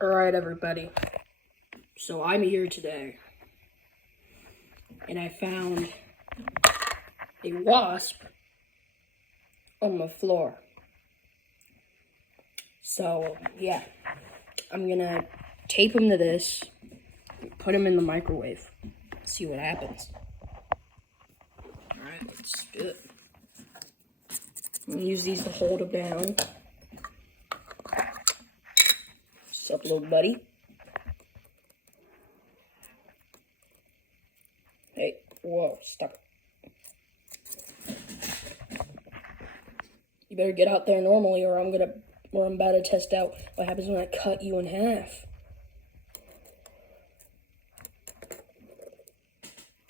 Alright, everybody. So I'm here today, and I found a wasp on the floor. So, yeah, I'm gonna tape him to this, put him in the microwave, see what happens. Alright, let's do it. I'm gonna use these to hold him down. What's up, little buddy? Hey, whoa, stop it. You better get out there normally, or I'm about to test out what happens when I cut you in half.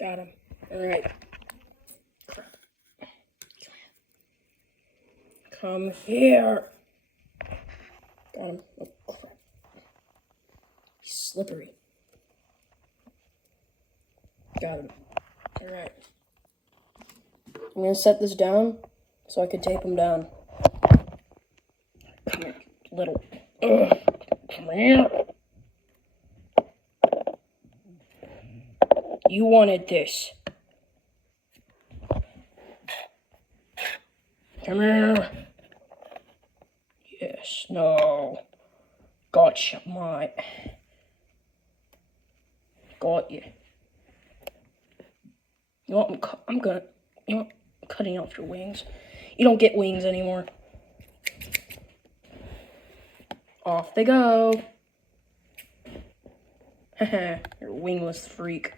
Got him. Alright. Crap. Come here. Got him. Oh, crap. He's slippery. Got him. Alright. I'm gonna set this down so I can tape him down. Come here, little. Come here. You wanted this. Come here. Yes, no. Gotcha, mate. Got you. You know what, I'm cutting off your wings. You don't get wings anymore. Off they go. Haha, you're a wingless freak.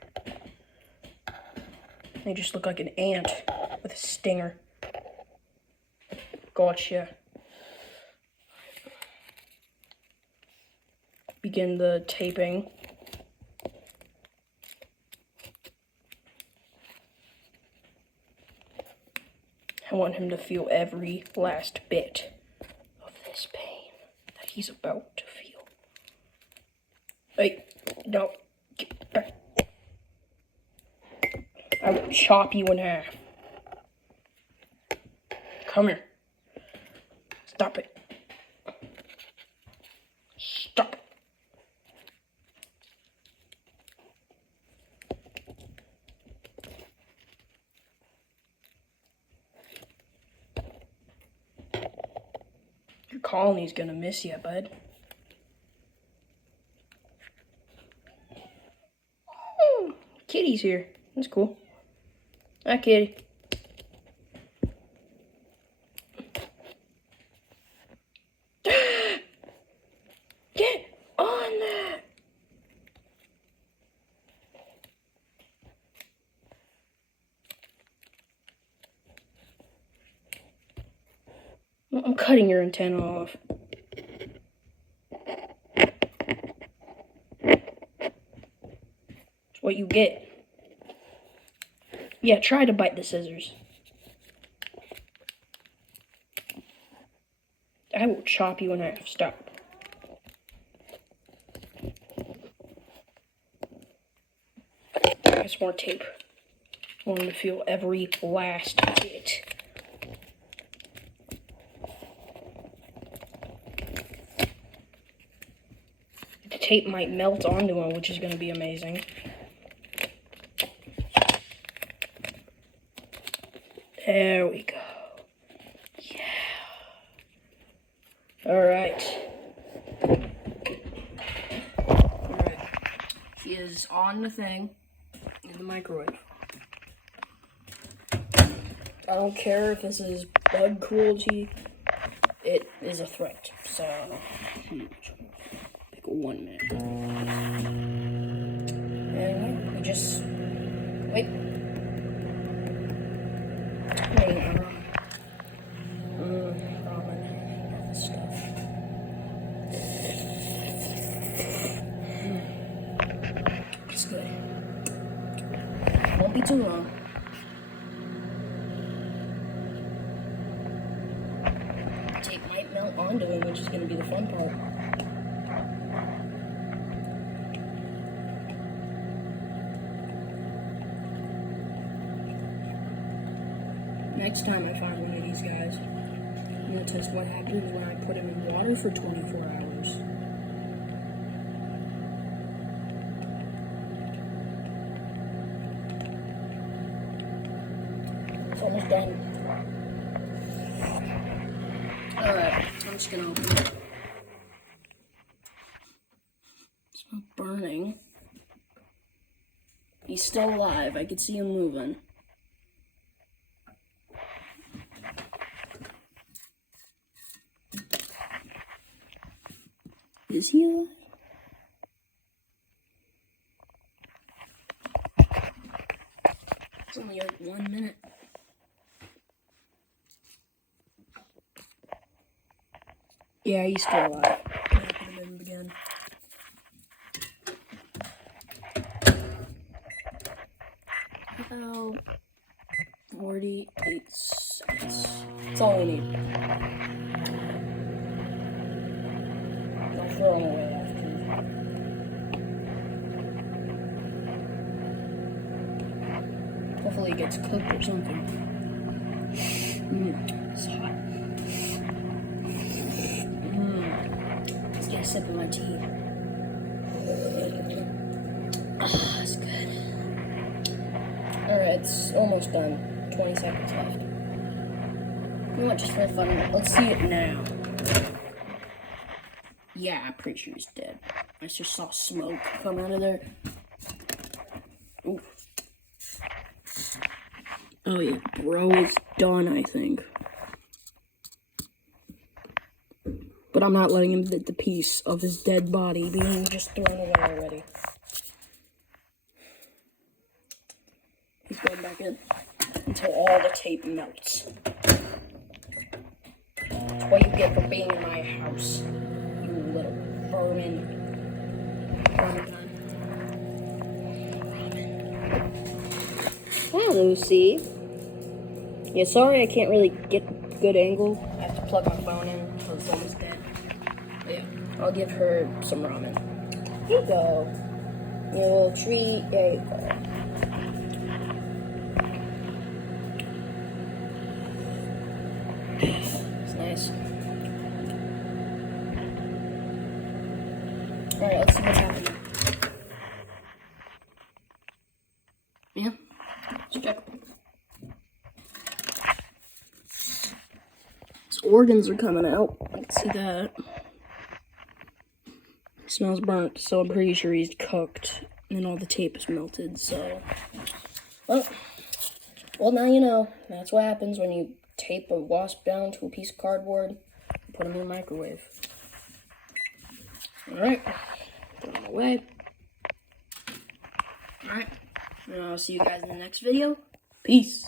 They just look like an ant with a stinger. Gotcha. Begin the taping. I want him to feel every last bit of this pain that he's about to feel. Hey, no, get back. I will chop you in half. Come here. Stop it. Stop it. Your colony's gonna miss you, bud. Kitty's here. That's cool. Hi, kitty. Get on that! I'm cutting your antenna off. It's what you get. Yeah, try to bite the scissors. I will chop you in half. Stop. That's more tape. I want him to feel every last bit. The tape might melt onto him, which is going to be amazing. There we go. Yeah. Alright. He is on the thing in the microwave. I don't care if this is bug cruelty. It is a threat. So, pick 1 minute. And we just wait. It's good. Won't be too long. Tape might melt onto it, which is going to be the fun part. Next time I find one of these guys, I'm going to test what happens when I put him in water for 24 hours. It's almost done. Alright, I'm just gonna open it. It's not burning. He's still alive. I can see him moving. Is he alive? It's only like 1 minute. Yeah, he's still alive. I'm gonna put him in again. About 48 seconds. That's all we need. I'll throw him away after. Hopefully it gets cooked or something. It's hot. Let's get a sip of my tea. That's good. Alright, it's almost done. 20 seconds left. You know what, just for fun, let's see it now. Yeah, I'm pretty sure he's dead. I just saw smoke come out of there. Ooh. Oh yeah, bro is done, I think. But I'm not letting him get the piece of his dead body being just thrown away already. He's going back in until all the tape melts. That's what you get for being in my house, you little vermin. Hi, Lucy. Yeah, sorry I can't really get a good angle. I have to plug my phone in because it's almost dead. But yeah, I'll give her some ramen. Here you go. Your little treat. There you go. It's nice. Alright, let's see what's happening. Yeah, let's check. His organs are coming out. I can see that. It smells burnt, so I'm pretty sure he's cooked. And all the tape is melted, so... Well, now you know. That's what happens when you tape a wasp down to a piece of cardboard and put them in the microwave. Alright. Put them away. Alright. And I'll see you guys in the next video. Peace.